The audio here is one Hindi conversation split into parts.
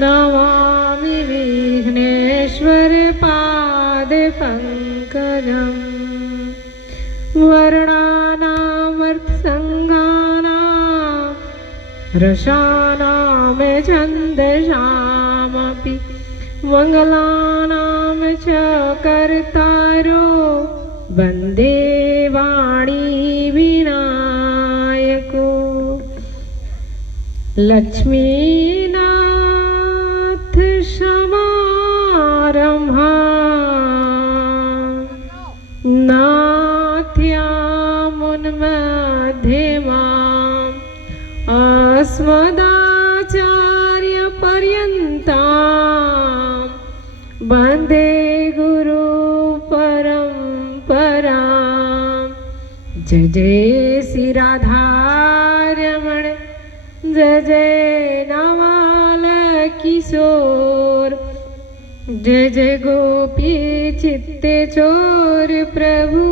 नमामि विघ्नेश्वर पाद पंकजं वर्णानामर्थसंज्ञानां रसानां छन्दसामपि मंगलानां च कर्तारो वन्दे वाणी विनायको लक्ष्मीनाथ समारम्भा नाथ्यामुन्मध्यमाम् अस्मदाचार्यपर्यन्तां वन्दे गुरु परम्परां। जय जय श्री राधारमण जय जय नवाल किशोर जय जय गोपी चित्ते चोर प्रभु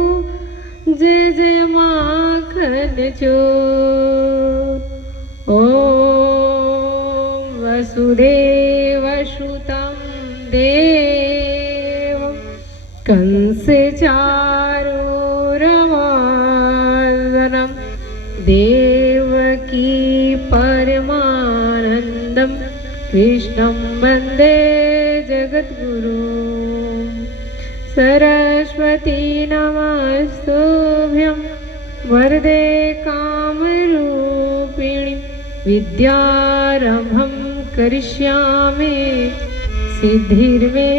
जय जय माखन चोर। ओम वसुदेवसुतं देवं कंसचारूरमर्दनं देवकी परमानन्दं कृष्णं वन्दे जगद्गुरुं। सरस्वती नमस्तुभ्यं वरदे कामरूपिणि विद्यारम्भं करिष्यामि सिद्धिर्मे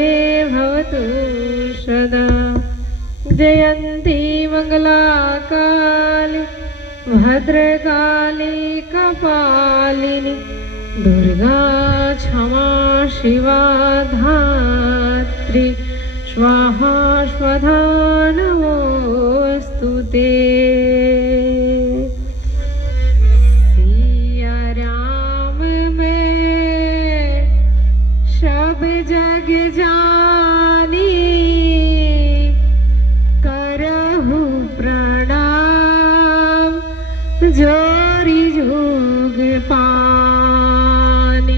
भवतु सदा। जयन्ती मंगलाकाली भद्रकाली कपालिनी दुर्गा क्षमा शिवा धात्री स्वाहा स्वधा नमोस्तुते। सिया राम मैं सब जग जानी करहु प्रणाम जोरी जोग पानी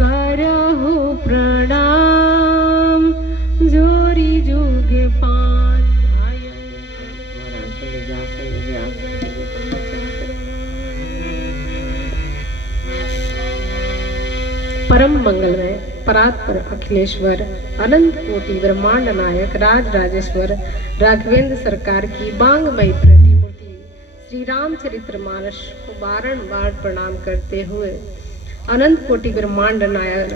करहु प्रणाम जोरी जोग पान। परम मंगलमय परात्पर अखिलेश्वर अनंत कोटि ब्रह्मांड नायक राज राजेश्वर राघवेंद्र सरकार की बांगमयी प्रतिमूर्ति श्री रामचरित्र मानस को बारंबार प्रणाम करते हुए अनंत कोटि ब्रह्मांड नायक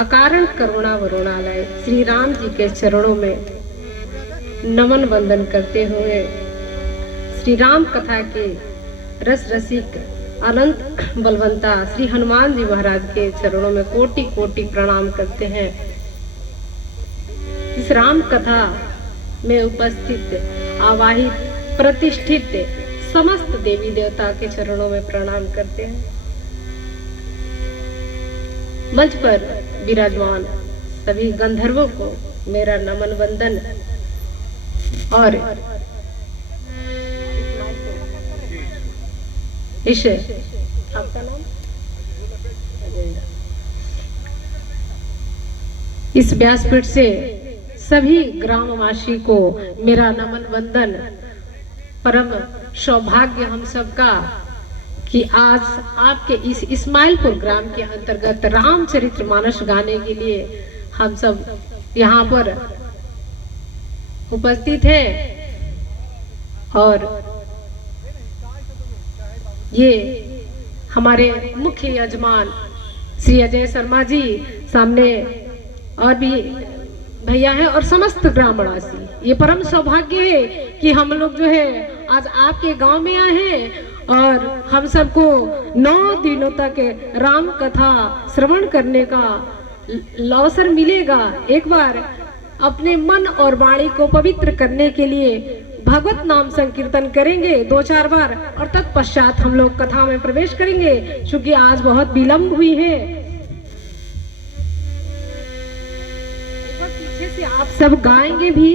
अकारण करुणा वरुणालय श्री राम जी के चरणों में नमन वंदन करते हुए श्री राम कथा के रस रसिक अनंत बलवंता श्री हनुमान जी महाराज के चरणों में कोटि कोटि प्रणाम करते हैं। इस राम कथा में उपस्थित आवाहित प्रतिष्ठित समस्त देवी देवता के चरणों में प्रणाम करते हैं। मंच पर विराजमान सभी गंधर्वों को मेरा नमन वंदन और इस आपका नाम इस व्यासपीठ से सभी ग्रामवासी को मेरा नमन वंदन। परम सौभाग्य हम सबका कि आज आपके इस इस्माइलपुर ग्राम के अंतर्गत रामचरित्र मानस गाने के लिए हम सब यहाँ पर उपस्थित हैं और ये हमारे मुख्य यजमान श्री अजय शर्मा जी सामने और भी भैया हैं और समस्त ग्रामवासी। ये परम सौभाग्य है कि हम लोग जो है आज आपके गांव में आए हैं और हम सबको 9 दिनों तक राम कथा श्रवण करने का अवसर मिलेगा। एक बार अपने मन और वाणी को पवित्र करने के लिए भगवत नाम संकीर्तन करेंगे 2-4 बार और तत्पश्चात हम लोग कथा में प्रवेश करेंगे क्योंकि आज बहुत विलंब हुई है। पीछे से आप सब गाएंगे भी।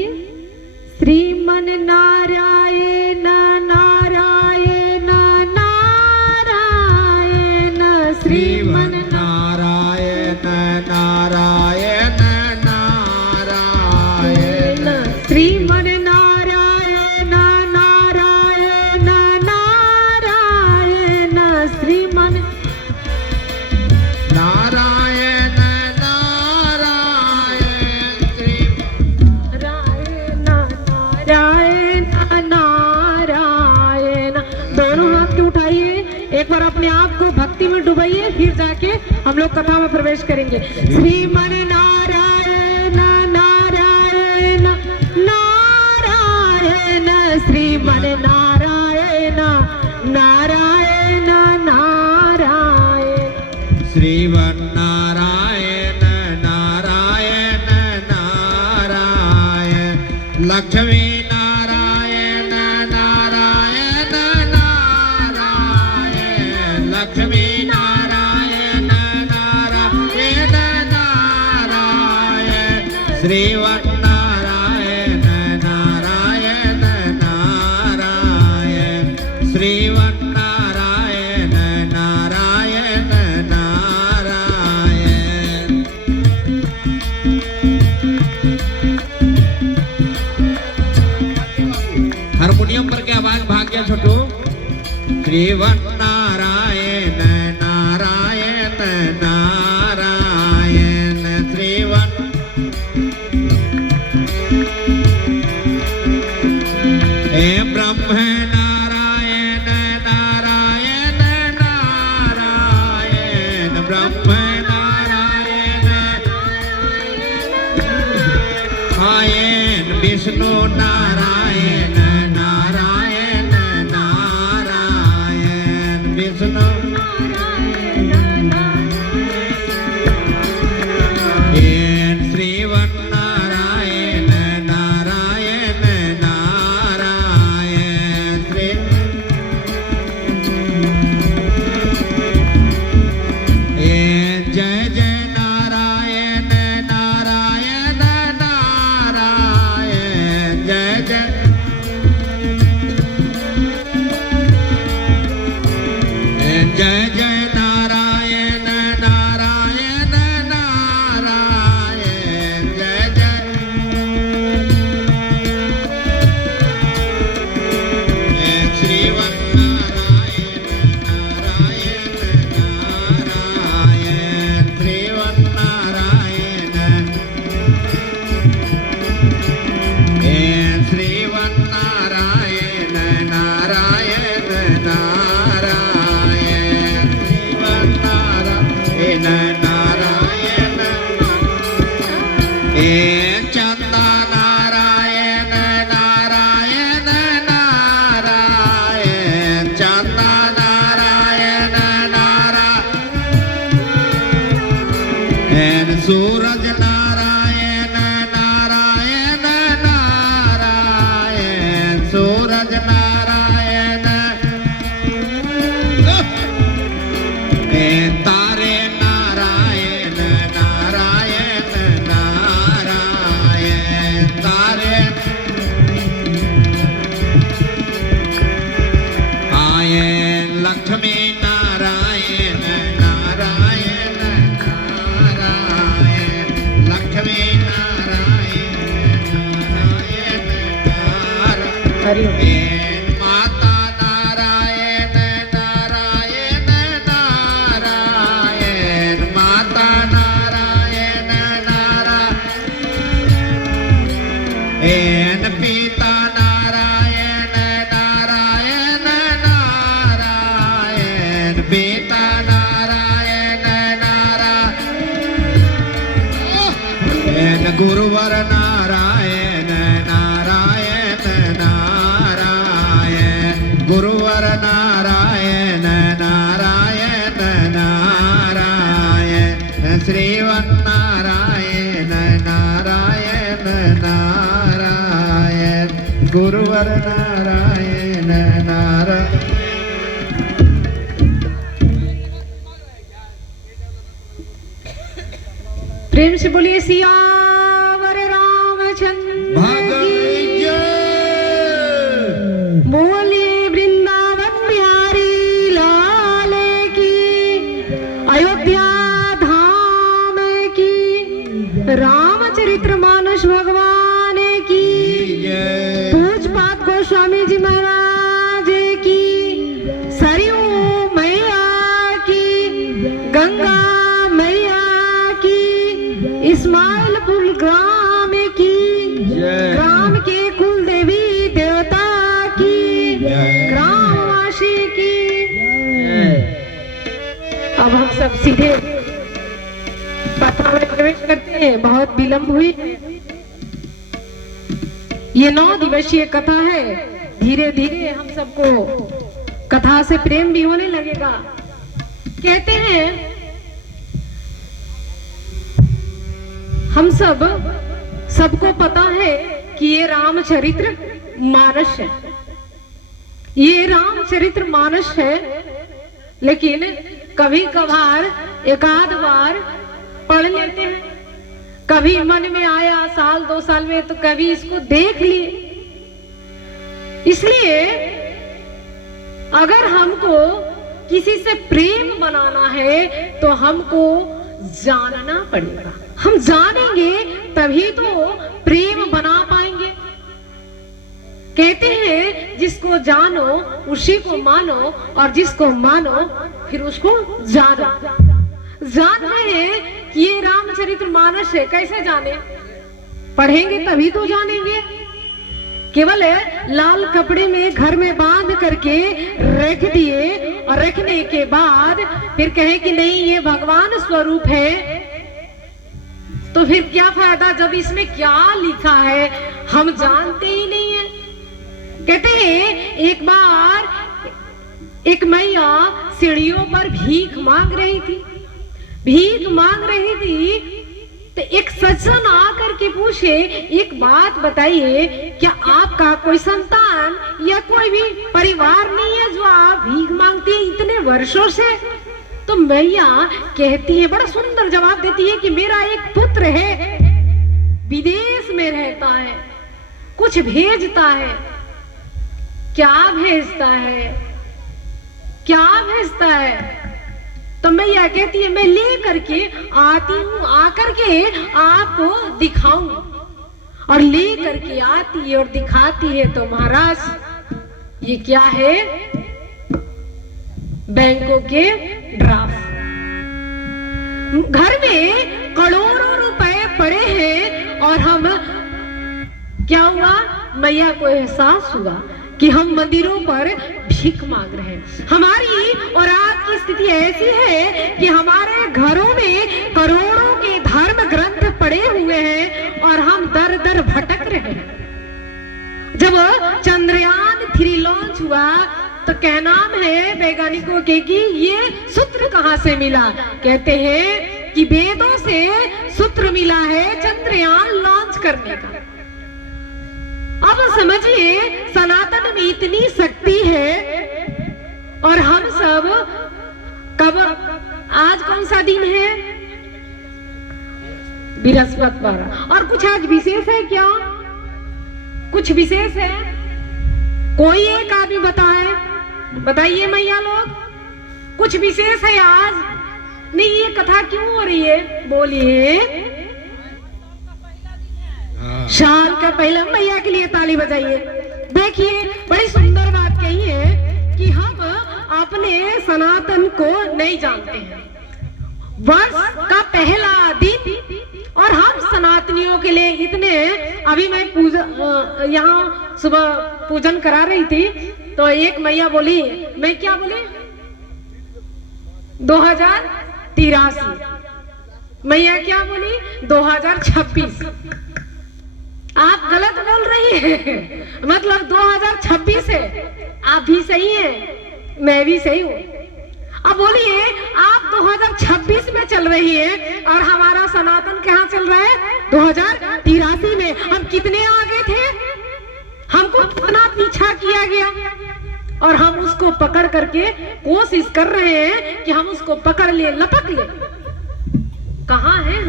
श्रीमन नारायण नारायण नारायण श्रीमन नारायण एक बार अपने आप को भक्ति में डुबाइए, फिर जाके हम लोग कथा में प्रवेश करेंगे। श्रीमन नारायण नारायण नारायण, श्रीमन नारायण नारायण नारायण, श्रीमन नारायण नारायण नारायण, लक्ष्मी नारायण नारायण नारायण, लक्ष्मी नारायण नारायण नारायण, श्रीमन नारायण नारायण नारायण, श्रीमन नारायण नारायण नारायण। हारमोनियम पर के आवाज भाग गया छोटू। श्रीमन नारायण नारायण नारायण, श्रीमन हे ब्रह्म नारायण नारायण नारायण, ब्रह्म नारायण नारायण, विष्णु नारायण नारायण नारायण, विष्णु श्रीमन नारायण नारायण नारायण, जय जय नारायण नारायण नारायण, जय जय जय जय नारायण नारायण नारायण, जय जय श्रीमन नारायण नारायण नारायण, श्रीमन नारायण श्रीमन नारायण नारायण नारायण, श्रीमन नारायण नारायण, चंदा नारायण नारायण नारायण, चंदा नारायण नारायण, सूरज नारायण नारायण नारायण, सूरज नारायण, तारे नारायण नारायण नारायण, तारे आयन, लक्ष्मी नारायण नारायण नारायण, लक्ष्मी नारायण नारायण नारायण, माता नारायण नारायण नारायण, माता नारायण नारायण, पिता नारायण नारायण नारायण, पिता नारायण नारायण, गुरुवर नारायण नारायण नारायण, गुरुवर नारायण नारायण नारायण, श्रीमन नारायण नारायण नारायण, गुरुवर नारायण नारायण। प्रेम से बोलिए सियावर रामचंद्र की जय। बोलिए वृंदावन बिहारी लाल की, अयोध्या धाम की, रामचरित्र मानस भगवान की जय। पूजपाठ गोस्वामी जी महाराज की, सरयू मैया की, गंगा मैया की, इस्माइलपुर ग्राम की, ग्राम के कुल देवी देवता की, ग्रामवासी की में बहुत विलंब हुई। ये 9 दिवसीय कथा है। धीरे धीरे हम सबको कथा से प्रेम भी होने लगेगा। कहते हैं हम सबको पता है कि ये रामचरित्र मानस है, ये रामचरित्र मानस है, लेकिन कभी कभार एक आध बार पढ़ लेते हैं, कभी मन में आया साल 2 साल में तो कभी इसको देख लिए। इसलिए अगर हमको किसी से प्रेम बनाना है तो हमको जानना पड़ेगा। हम जानेंगे तभी तो प्रेम बना पाएंगे। कहते हैं जिसको जानो उसी को मानो, और जिसको मानो फिर उसको जानो। जान रहे हैं कि ये रामचरित्र मानस है, कैसे जाने? पढ़ेंगे तभी तो जानेंगे। केवल लाल कपड़े में घर में बांध करके रख दिए और रखने के बाद फिर कहे कि नहीं ये भगवान स्वरूप है, तो फिर क्या फायदा जब इसमें क्या लिखा है हम जानते ही नहीं है। कहते हैं एक बार एक मैया सीढ़ियों पर भीख मांग रही थी। भीख मांग रही थी तो एक सज्जन आकर के पूछे, एक बात बताइए, क्या आपका कोई संतान या कोई भी परिवार नहीं है जो आप भीख मांगती है इतने वर्षों से? तो मैया कहती है, बड़ा सुंदर जवाब देती है कि मेरा एक पुत्र है, विदेश में रहता है, कुछ भेजता है। क्या भेजता है? क्या भेजता है? तो मैया कहती है मैं ले करके आती हूँ, आकर के आपको दिखाऊं। और ले करके आती है और दिखाती है तो महाराज ये क्या है? बैंकों के ड्राफ्ट। घर में करोड़ों रुपए पड़े हैं और हम, क्या हुआ? मैया को एहसास हुआ कि हम मंदिरों पर भीख मांग रहे हैं। हमारी और आपकी स्थिति ऐसी है कि हमारे घरों में करोड़ों के धर्म ग्रंथ पड़े हुए हैं और हम दर दर भटक रहे हैं। जब चंद्रयान 3 लॉन्च हुआ तो क्या नाम है वैज्ञानिकों के कि ये सूत्र कहां से मिला? कहते हैं कि वेदों से सूत्र मिला है चंद्रयान लॉन्च करने का। अब समझिए सनातन में इतनी शक्ति है और हम सब कब, आज कौन सा दिन है? बृहस्पतिवार। और कुछ आज विशेष है क्या? कुछ विशेष है? कोई एक आदमी बताए, बताइए मैया लोग, कुछ विशेष है आज? नहीं, ये कथा क्यों हो रही है? बोलिए। साल का पहला, मैया के लिए ताली बजाइए। देखिए बड़ी सुंदर बात कही है कि हम अपने सनातन को नहीं जानते हैं। वर्ष का पहला दिन और हम सनातनियों के लिए इतने, अभी मैं यहाँ सुबह पूजन करा रही थी तो एक मैया बोली, मैं क्या बोली? 2083। मैया क्या बोली? 2026। आप गलत बोल रही हैं, मतलब 2026 है। आप भी सही हैं, मैं भी सही हूँ। अब बोलिए आप 2026 में चल रही है और हमारा सनातन कहाँ चल रहा है? 2083 में। हम कितने आगे थे? हमको कितना पीछा किया गया और हम उसको पकड़ करके कोशिश कर रहे हैं कि हम उसको पकड़ ले, लपक ले। कहाँ हैं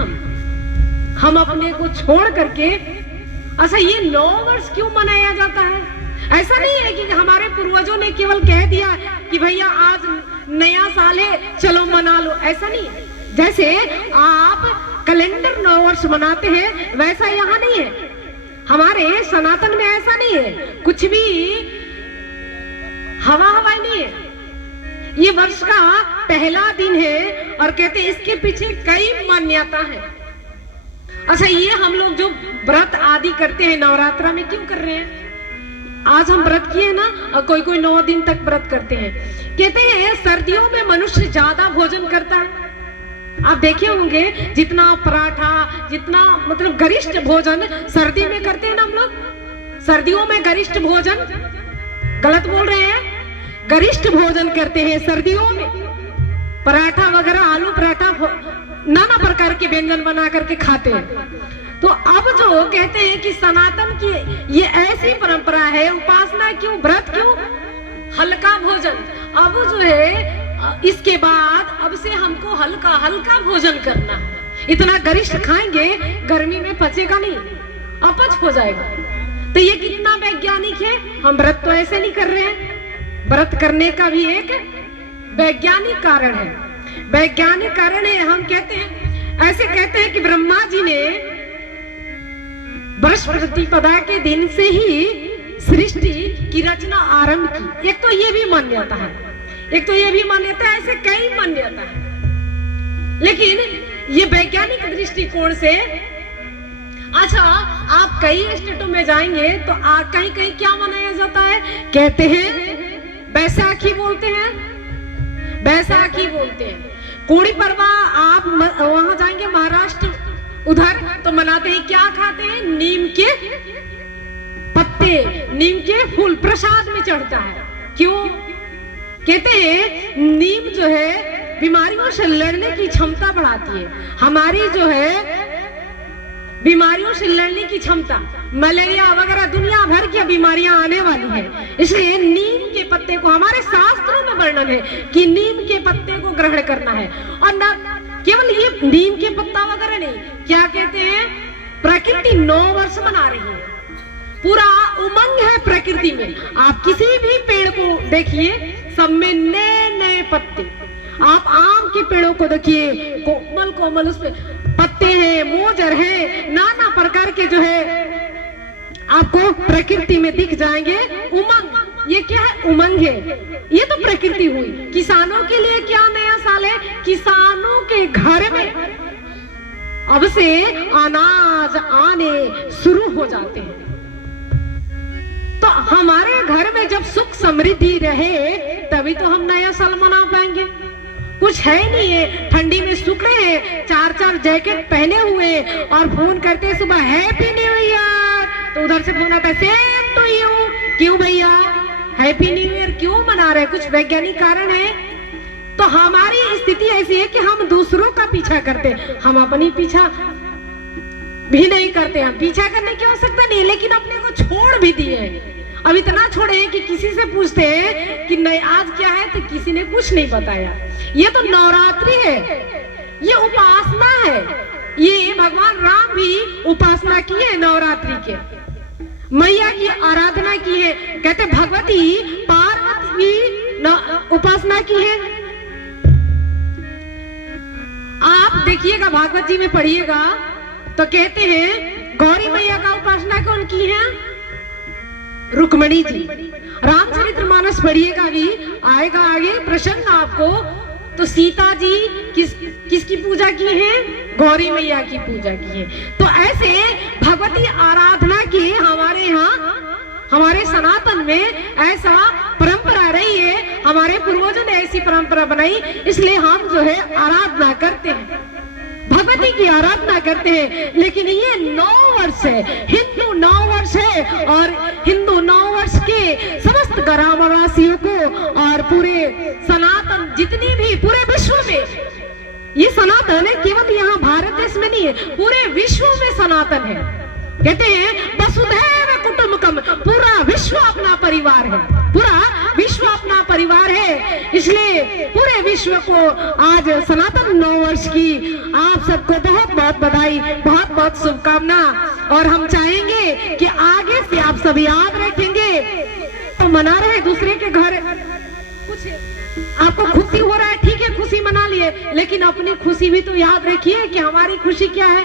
हम अपने को छोड़ करके। अच्छा, ये 9 वर्ष क्यों मनाया जाता है? ऐसा नहीं है कि हमारे पूर्वजों ने केवल कह दिया कि भैया आज नया साल है चलो मना लो, ऐसा नहीं है। जैसे आप कैलेंडर 9 वर्ष मनाते हैं वैसा यहाँ नहीं है। हमारे सनातन में ऐसा नहीं है, कुछ भी हवाई नहीं है। ये वर्ष का पहला दिन है और कहते हैं इसके पीछे कई मान्यता है। अच्छा, ये हम लोग जो व्रत आदि करते हैं नवरात्रा में क्यों कर रहे हैं? आज हम व्रत किए ना, और कोई 9 दिन तक व्रत करते हैं। कहते हैं सर्दियों में मनुष्य ज्यादा भोजन करता है आप देखे होंगे जितना पराठा, जितना मतलब गरिष्ठ भोजन सर्दी में करते हैं ना हम लोग, सर्दियों में गरिष्ठ भोजन, गलत बोल रहे हैं, गरिष्ठ भोजन करते हैं सर्दियों में, पराठा वगैरह, आलू पराठा, नाना प्रकार के व्यंजन बना करके खाते हैं। तो अब जो कहते हैं कि सनातन की ये ऐसी परंपरा है, उपासना क्यों, व्रत क्यों, हल्का भोजन। अब जो है इसके बाद अब से हमको हल्का हल्का भोजन करना है। इतना गरिष्ठ खाएंगे गर्मी में पचेगा नहीं, अपच हो जाएगा। तो ये कितना वैज्ञानिक है। हम व्रत तो ऐसे नहीं कर रहे हैं, व्रत करने का भी एक वैज्ञानिक कारण है, वैज्ञानिक कारण है। हम कहते हैं, ऐसे कहते हैं कि ब्रह्मा जी ने बृहस्पतिपदा के दिन से ही सृष्टि की रचना आरंभ की। एक तो ये भी मान्यता है, एक तो ये भी मान्यता है, ऐसे कई मान्यता है। लेकिन ये वैज्ञानिक दृष्टिकोण से, अच्छा आप कई स्टेटों में जाएंगे तो कहीं कहीं क्या मनाया जाता है, कहते हैं बैसाखी बोलते हैं, बैसाखी बोलते हैं। कोड़ी पर्वा आप वहां जाएंगे महाराष्ट्र उधर तो मनाते हैं, क्या खाते हैं, नीम के पत्ते, नीम के फूल प्रसाद में चढ़ता है। क्यों? कहते हैं नीम जो है बीमारियों से लड़ने की क्षमता बढ़ाती है। हमारी जो है बीमारियों से लड़ने की क्षमता, मलेरिया वगैरह दुनिया भर की बीमारियां आने वाली है, इसलिए नीम के पत्ते को, हमारे शास्त्रों में वर्णन है कि नीम के पत्ते को ग्रहण करना है। और न केवल ये नीम के पत्ता वगैरह नहीं, क्या कहते हैं, प्रकृति 9 वर्ष मना रही है, पूरा उमंग है प्रकृति में। आप किसी भी पेड़ को देखिए, सब में नए नए पत्ते। आप आम के पेड़ों को देखिए, कोमल कोमल उस पे पत्ते हैं, मोजर है, नाना प्रकार के जो है आपको प्रकृति में दिख जाएंगे। उमंग, ये क्या है, उमंग है, ये तो प्रकृति हुई। किसानों के लिए क्या नया साल है, किसानों के घर में अब से अनाज आने शुरू हो जाते हैं। तो हमारे घर में जब सुख समृद्धि रहे तभी तो हम नया साल मना पाएंगे। कुछ है नहीं है, ठंडी में सूख रहे हैं, 4-4 जैकेट पहने हुए और फोन करते हैं सुबह हैप्पी न्यू ईयर, तो उधर से फोन आता है सेम टू यू। क्यों भैया हैप्पी न्यू ईयर क्यों मना रहे, कुछ वैज्ञानिक कारण है। तो हमारी स्थिति ऐसी है कि हम दूसरों का पीछा करते, हम अपनी पीछा भी नहीं करते। हम पीछा करने की आवश्यकता नहीं, लेकिन अपने को छोड़ भी दिए। अब इतना छोड़े हैं कि किसी से पूछते हैं कि नहीं आज क्या है, तो किसी ने कुछ नहीं बताया। ये तो नवरात्रि है, ये उपासना है, ये भगवान राम भी उपासना की है, नवरात्रि के मैया की आराधना की है। कहते भगवती पार्वती उपासना की है। आप देखिएगा भागवत जी में पढ़िएगा तो कहते हैं गौरी मैया का उपासना कौन की है, रुक्मणी जी। रामचरितमानस पढ़िएगा, भी आएगा आगे प्रसंग आपको। तो सीता जी किसकी पूजा की है, गौरी मैया की पूजा की है। तो ऐसे भगवती आराधना की हमारे यहाँ, हमारे सनातन में ऐसा परंपरा रही है, हमारे पूर्वजों ने ऐसी परंपरा बनाई, इसलिए हम जो है आराधना करते हैं, भगवती की आराधना करते हैं। लेकिन ये 9 वर्ष है, हिंदू 9 वर्ष है, और हिंदू 9 वर्ष के समस्त ग्रामवासियों को और पूरे सनातन जितनी भी पूरे विश्व में, ये सनातन है, केवल यहाँ भारत देश में नहीं है, पूरे विश्व में सनातन है। कहते हैं वसुधैव कुटुंबकम, पूरा विश्व अपना परिवार है, पूरा विश्व अपना परिवार है। इसलिए पूरे विश्व को आज सनातन 9 वर्ष की आप सबको बहुत बहुत बधाई, बहुत बहुत शुभकामना। और हम चाहेंगे कि आगे से आप सब याद रखेंगे, तो मना रहे दूसरे के घर, कुछ आपको खुशी हो रहा है, ठीक है खुशी मना लिए, लेकिन अपनी खुशी भी तो याद रखिए कि हमारी खुशी क्या है,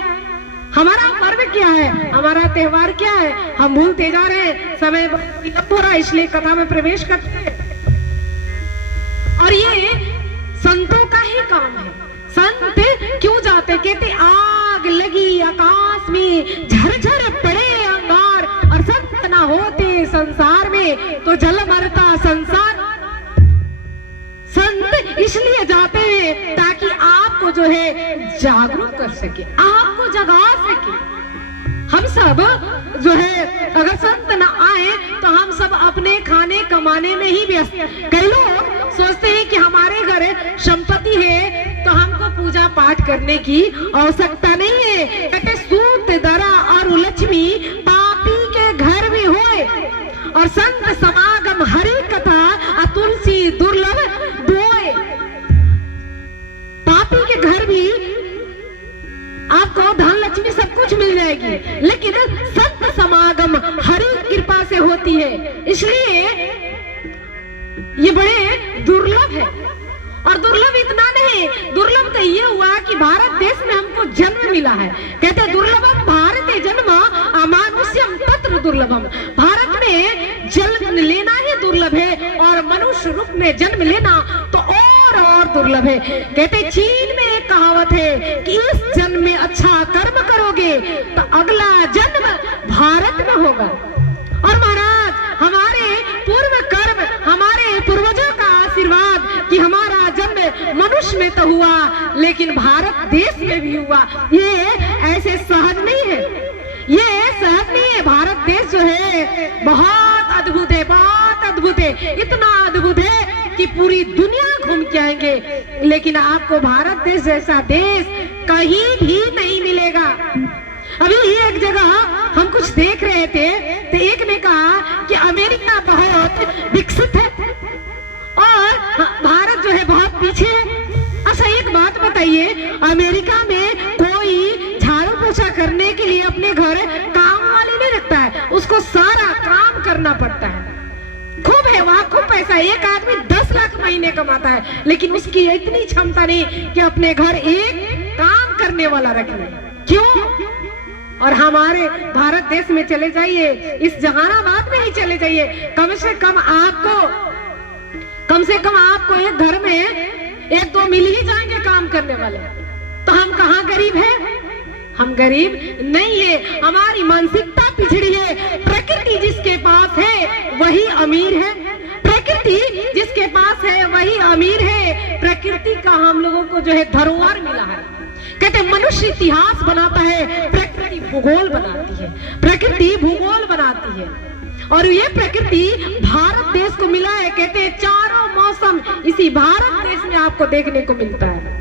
हमारा पर्व क्या है, हमारा त्योहार क्या है। हम भूलते जा रहे हैं, समय हो रहा है, इसलिए कथा में प्रवेश करते हैं। और ये संतों का ही काम है। संत क्यों जाते, कहते आग लगी आकाश में, झरझर पड़े अंगार, और संत ना होते संसार में तो जल मरता संसार। संत इसलिए जाते हैं ताकि आपको जो है जागरूक कर सके, आपको जगा सके। हम सब जो है अगर संत न आए तो हम सब अपने खाने कमाने में ही व्यस्त। कई लोग सोचते हैं कि हमारे घर संपत्ति है तो हमको पूजा पाठ करने की आवश्यकता नहीं है। कहते सूत दरा और लक्ष्मी पापी के घर में होए, और संत समागम हरि कथा तुलसी दुर्लभ बोए। पापी के घर भी आपको धन लक्ष्मी सब कुछ मिल जाएगी, लेकिन संत समागम हरि कृपा से होती है, इसलिए ये बड़े दुर्लभ है। और दुर्लभ इतना नहीं, दुर्लभ तो ये हुआ कि भारत देश में हमको जन्म मिला है। कहते दुर्लभम भारते जन्म अमानुष्यम तत्र दुर्लभम। भारत में जन्म लेना ही दुर्लभ है, और मनुष्य रूप में जन्म लेना तो और दुर्लभ है। कहते चीन में एक कहावत है कि इस जन्म में अच्छा कर्म करोगे तो अगला जन्म भारत में होगा। और महाराज हमारे पूर्व कर्म, हमारे पूर्वजों का आशीर्वाद कि हमारा जन्म मनुष्य में तो हुआ, लेकिन भारत देश में भी हुआ। ये ऐसे सहज नहीं है, ये सहज नहीं है। भारत देश जो है बहुत अद्भुत है, बहुत अद्भुत है, इतना अद्भुत है कि पूरी दुनिया घूम के आएंगे, लेकिन आपको भारत देश जैसा देश कहीं भी नहीं मिलेगा। अभी एक जगह हम कुछ देख रहे थे तो एक ने कहा कि अमेरिका बहुत विकसित है और भारत जो है बहुत पीछे है। अच्छा एक बात बताइए, अमेरिका में कोई झाड़ू पोछा करने के लिए अपने घर काम वाली नहीं रखता है, उसको सारा काम करना पड़ता है। खूब है वहाँ, खूब पैसा, एक आदमी 10 लाख महीने कमाता है, लेकिन उसकी इतनी क्षमता नहीं कि अपने घर एक काम करने वाला रख ले। क्यों? और हमारे भारत देश में चले जाइए, इस जहानाबाद में ही चले जाइए, कम से कम आपको एक घर में 1-2 मिल ही जाएंगे काम करने वाले। तो हम कहाँ गरीब हैं? हम गरीब नहीं है, हमारी मानसिकता पिछड़ी है। प्रकृति जिसके पास है वही अमीर है, प्रकृति जिसके पास है वही अमीर है। प्रकृति का हम लोगों को जो है धरोहर मिला है। कहते मनुष्य इतिहास बनाता है, प्रकृति भूगोल बनाती है, प्रकृति भूगोल बनाती है। और ये प्रकृति भारत देश को मिला है। कहते चारों मौसम इसी भारत देश में आपको देखने को मिलता है।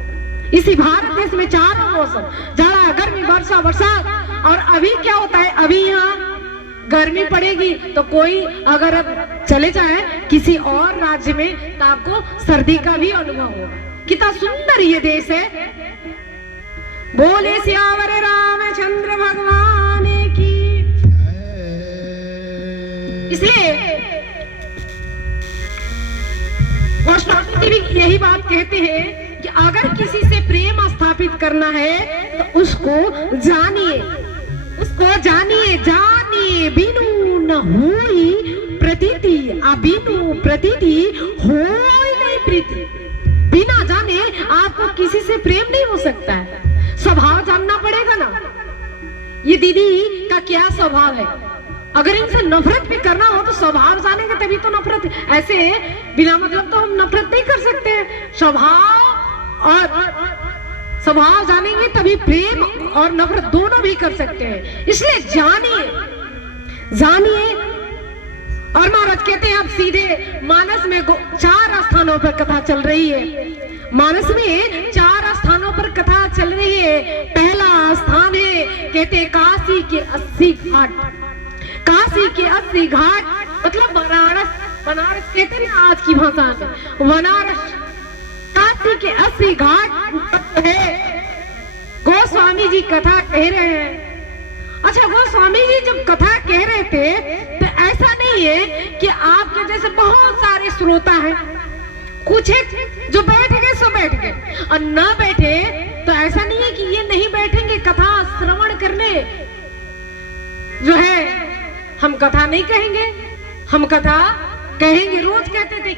इसी भारत देश में चारों मौसम, जाड़ा गर्मी वर्षा बरसात। और अभी क्या होता है, अभी यहाँ गर्मी पड़ेगी तो कोई अगर अब चले जाए किसी और राज्य में तो आपको सर्दी का भी अनुभव होगा। कितना सुंदर ये देश है। बोले सियावर रामचंद्र भगवान की। इसलिए गोस्वामी जी भी यही बात कहते हैं कि अगर किसी से प्रेम स्थापित करना है तो उसको जानिए, उसको जानिए। जानिए बिनु न हुई प्रतीति, अबिनु प्रतीति होई नहीं प्रीति। बिना जाने आपको किसी से प्रेम नहीं हो सकता है। स्वभाव जानना पड़ेगा ना, ये दीदी का क्या स्वभाव है। अगर इनसे नफरत भी करना हो तो स्वभाव जानेंगे तभी तो नफरत। ऐसे बिना मतलब तो हम नफरत नहीं कर सकते हैं। स्वभाव जानेंगे तभी प्रेम और नफरत दोनों भी कर सकते हैं। इसलिए जानिए। और महाराज कहते हैं आप सीधे मानस में 4 स्थानों पर कथा चल रही है। मानस में 4 स्थानों पर कथा चल रही है। पहला स्थान है कहते काशी के 80 घाट। काशी के 80 घाट मतलब बनारस कहते हैं ना आज की भाषा में, बनारस। काशी के 80 घाट है। गोस्वामी जी कथा कह रहे हैं। अच्छा गोस्वामी जी जब कथा कह रहे थे तो ऐसा नहीं है कि आपके जैसे बहुत सारे श्रोता हैं, कुछ एक जो बैठ गए सो बैठ गए, और ना बैठे तो ऐसा नहीं है कि ये नहीं बैठेंगे कथा श्रवण करने। जो है हम कथा नहीं कहेंगे, हम कथा कहेंगे। रोज कहते थे